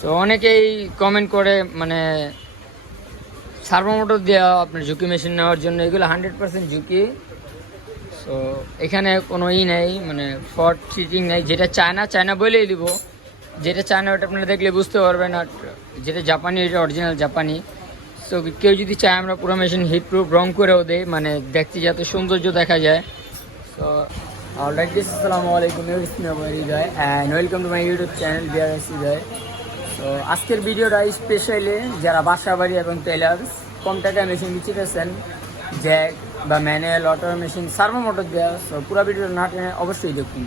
তো অনেকেই কমেন্ট করে মানে সার্ভো মোটর দেওয়া আপনার ঝুঁকি মেশিন নেওয়ার জন্য। এগুলো হান্ড্রেড পার্সেন্ট ঝুঁকি। তো এখানে কোনো ই নেই মানে ফট চিটিং নেই। যেটা চায়না চায়না বলেই দিব। যেটা চায়না ওটা আপনারা দেখলে বুঝতে পারবেন। আর যেটা জাপানি এটা অরিজিনাল জাপানি তো কেউ যদি চায় আমরা পুরো মেশিন হিট প্রুফ রং করেও দেই মানে দেখতে যাতে সৌন্দর্য দেখা যায়। অলরাইট গেস আসসালামু আলাইকুম Hriday. And welcome to my YouTube channel BR S Hriday তো আজকের ভিডিওটা স্পেশালি যারা বাসা বাড়ি এবং টেলার্স কম টাকায় মেশিন বিচিতেছেন জ্যাক বা manual auto machine servo motor দেওয়া সো পুরো ভিডিওটা না টেনে অবশ্যই দেখুন।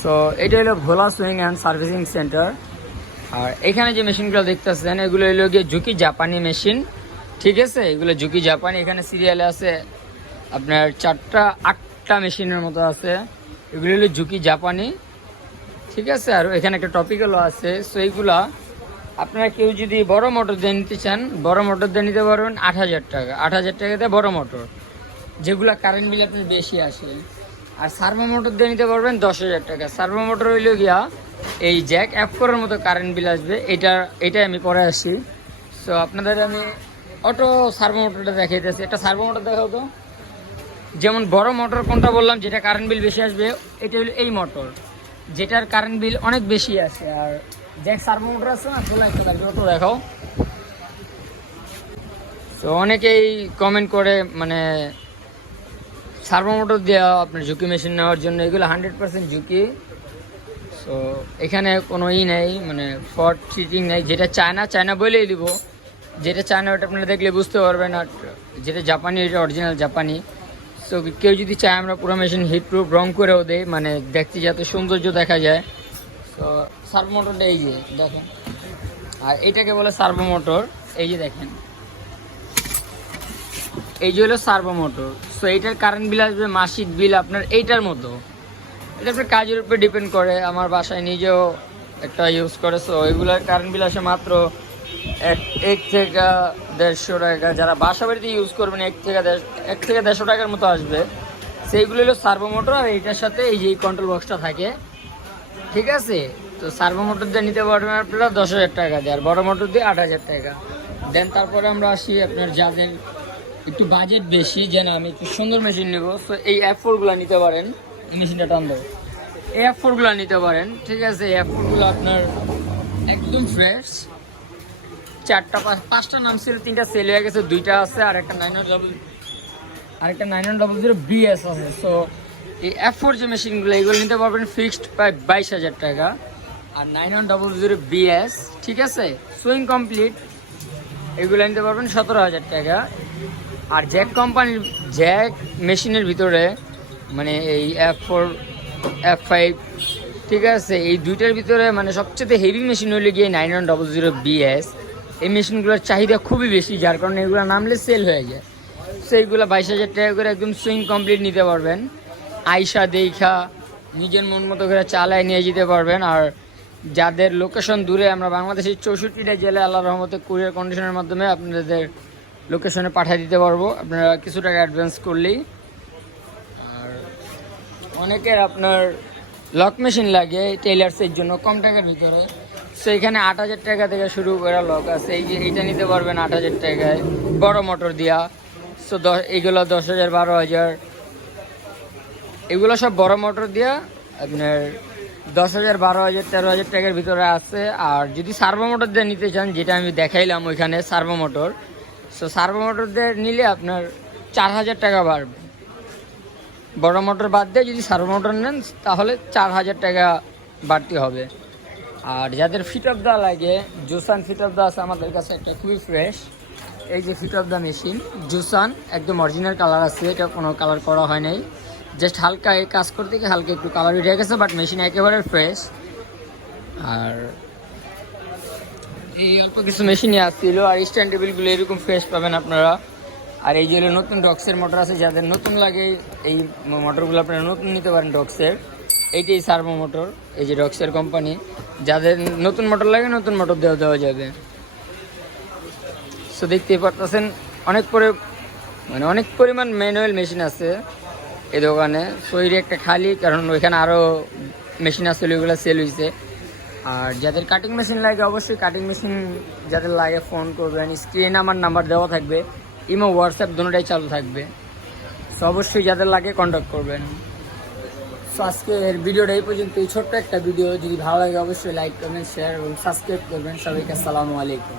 সো এটা হলো Bhola sewing and servicing centre. আর এখানে যে মেশিনগুলো দেখতেছেন, এগুলো হলো গিয়ে ঝুঁকি জাপানি মেশিন ঠিক আছে? এগুলো ঝুঁকি জাপানি। এখানে সিরিয়ালে আছে আপনার চারটা, আটটা মেশিনের মতো আছে। এগুলো হলো ঝুঁকি জাপানি। ঠিক আছে, আর এখানে একটা টপিক্যালও আছে। সো এইগুলা আপনারা কেউ যদি বড় মোটর দিয়ে নিতে চান, বড় মোটর দিয়ে নিতে পারবেন আট হাজার টাকা। আট হাজার টাকাতে বড় মোটর যেগুলো কারেন্ট বিল আপনার বেশি আসে। আর সার্ভো মোটর দিয়ে নিতে পারবেন দশ হাজার টাকা। সার্ভো মোটর হইল গিয়া এই জ্যাক অ্যাপ করার মতো কারেন্ট বিল আসবে। এটা, এটাই আমি করে আসি সো আপনাদের আমি অটো সার্ভো মোটরটা দেখাইতেছি। একটা সার্ভো মোটর দেখাও তো। যেমন বড় মোটর কোনটা বললাম, যেটা কারেন্ট বিল বেশি আসবে, এটা হলো এই মোটর যেটার কারেন্ট বিল অনেক বেশি আছে, আর জ্যাক সার্ভো মোটর আছে না খোলা একটা লাগবে অটো দেখাও। তো অনেকেই কমেন্ট করে মানে সার্ভো মোটর দেওয়া, আপনার ঝুঁকি মেশিন নেওয়ার জন্য, এগুলো হান্ড্রেড পার্সেন্ট ঝুঁকি। তো এখানে কোনো ই নেই মানে ফট চিটিং নেই, যেটা চায়না চায়না বলেই দিব। যেটা চায়না, ওটা আপনারা দেখলে বুঝতে পারবেন, আর যেটা জাপানি, এটা অরিজিনাল জাপানি। তো কেউ যদি চায় আমরা পুরো মেশিন হিট প্রুফ রং করেও দেই মানে দেখতে যাতে সৌন্দর্য দেখা যায়। তো সার্ভো মোটরটা এই যে, দেখেন। আর এটাকে বলে সার্ভো মোটর এই যে দেখেন। এই যে হলো সার্ভো মোটর সো এইটার কারেন্ট বিল আসবে, মাসিক বিল আপনার এইটার মতো। এটা আপনার কাজের উপর ডিপেন্ড করে। আমার বাসায় নিজেও একটা ইউজ করে। সো এগুলোর কারেন্ট বিল আসে মাত্র এক এক থেকে দেড়শো টাকা, যারা বাসা বাড়িতে ইউজ করবেন, এক থেকে এক থেকে দেড়শো টাকার মতো আসবে। সেইগুলো হলো সার্ভো মোটর আর এইটার সাথে এই যে কন্ট্রোল বক্সটা থাকে। ঠিক আছে? তো সার্ভো মোটর দিয়ে নিতে পারবেন আপনারা দশ হাজার টাকা দিয়ে, আর বড় মোটর দিয়ে আট হাজার টাকা। দেন তারপরে আমরা আসি আপনার যাদের একটু বাজেট বেশি যে না আমি একটু সুন্দর মেশিন নেব। তো এই অ্যাপ ফোরগুলো নিতে পারেন। মেশিনটা টান দেবো এই অ্যাপ ফোরগুলো নিতে পারেন। ঠিক আছে? এই অ্যাপ ফোরগুলো আপনার একদম ফ্রেশ চারটা, পাঁচ, পাঁচটা নাম ছিল, তিনটা সেল হয়ে গেছে, দুইটা আছে, আর একটা নাইন ডবল আরেকটা nine one double zero BS আছে। সো এই এফ ফোর যে মেশিনগুলো এগুলো নিতে পারবেন ফিক্সড প্রায় বাইশ হাজার টাকা। আর nine one double zero BS ঠিক আছে? সুইং কমপ্লিট এগুলো নিতে পারবেন সতেরো হাজার টাকা। আর জ্যাক কোম্পানির জ্যাক মেশিনের ভিতরে মানে এই এফ ফোর এফ ফাইভ ঠিক আছে? এই দুইটার ভিতরে মানে সবচেয়ে হেভি মেশিন হলে গিয়ে nine one double zero BS এই মেশিনগুলোর চাহিদা খুবই বেশি, যার কারণে এগুলো নামলে সেল হয়ে যায়। সেইগুলো বাইশ হাজার টাকা করে একদম সুইং কমপ্লিট নিতে পারবেন। আইসা দেখা, নিজের মন মতো করে চালায় নিয়ে যেতে পারবেন। আর যাদের লোকেশন দূরে, আমরা বাংলাদেশের চৌষট্টিটা জেলায় আল্লাহ রহমতে কুরিয়ার কন্ডিশনের মাধ্যমে আপনাদের লোকেশনে পাঠিয়ে দিতে পারব। আপনারা কিছু টাকা অ্যাডভান্স করলেই। আর অনেকের আপনার লক মেশিন লাগে টেইলার্সের জন্য কম টাকার ভিতরে। সো এখানে আট হাজার টাকা থেকে শুরু করা লক আছে। এই যে এইটা নিতে পারবেন আট হাজার টাকায়। বড় মোটর দিয়া। সো দশ এইগুলো দশ হাজার, বারো হাজার। এগুলো সব বড় মোটর দিয়া। আপনার দশ হাজার, বারো হাজার, তেরো হাজার টাকার ভিতরে আছে। আর যদি সার্ভো মোটর দিয়ে নিতে চান, যেটা আমি দেখাইলাম ওইখানে servo motor so servo motor দিয়ে নিলে আপনার চার হাজার টাকা বাড়বে। বড় মোটর বাদ দিয়ে যদি সার্ভো মোটর নেন, তাহলে চার হাজার টাকা বাড়তি হবে। আর যাদের ফিট অফ দা লাগে জুসান ফিট অফ দা আছে আমাদের কাছে একটা খুবই ফ্রেশ এই যে ফিট অফ দ্য মেশিন জুসান একদম অরিজিনাল কালার আছে, এটা কোনো কালার করা হয় নাই। জাস্ট হালকা এই কাজ করতে গিয়ে হালকা একটু কালার উঠে গেছে বাট মেশিন একেবারে ফ্রেশ আর এই অল্প কিছু মেশিনই আসছিল আর স্ট্যান্ড টেবিলগুলো এরকম ফ্রেশ পাবেন আপনারা। আর এই যে নতুন ডক্সের মোটর আছে, যাদের নতুন লাগে, এই মোটরগুলো আপনারা নতুন নিতে পারেন ডক্সের এইটাই সার্ভো মোটর, এই যে রক্সের কোম্পানি যাদের নতুন মোটর লাগে, নতুন মোটর দেওয়া দেওয়া যাবে। সো দেখতেই পারতেছেন, অনেক পরে মানে অনেক পরিমাণ ম্যানুয়াল মেশিন আছে এই দোকানে। শরীরে একটা খালি, কারণ ওইখানে আরও মেশিন আছে, ওইগুলো সেল হয়েছে আর যাদের কাটিং মেশিন লাগে, অবশ্যই কাটিং মেশিন যাদের লাগে ফোন করবেন। স্ক্রিনে আমার নাম্বার দেওয়া থাকবে। ইমো হোয়াটসঅ্যাপ দুটোটাই চালু থাকবে। সো অবশ্যই যাদের লাগে কন্ট্যাক্ট করবেন। সো আজকের ভিডিওটা এই পর্যন্ত এই ছোট্ট একটা ভিডিও, যদি ভালো লাগে অবশ্যই লাইক করবেন শেয়ার এবং সাবস্ক্রাইব করবেন। সবাইকে আসসালামু আলাইকুম।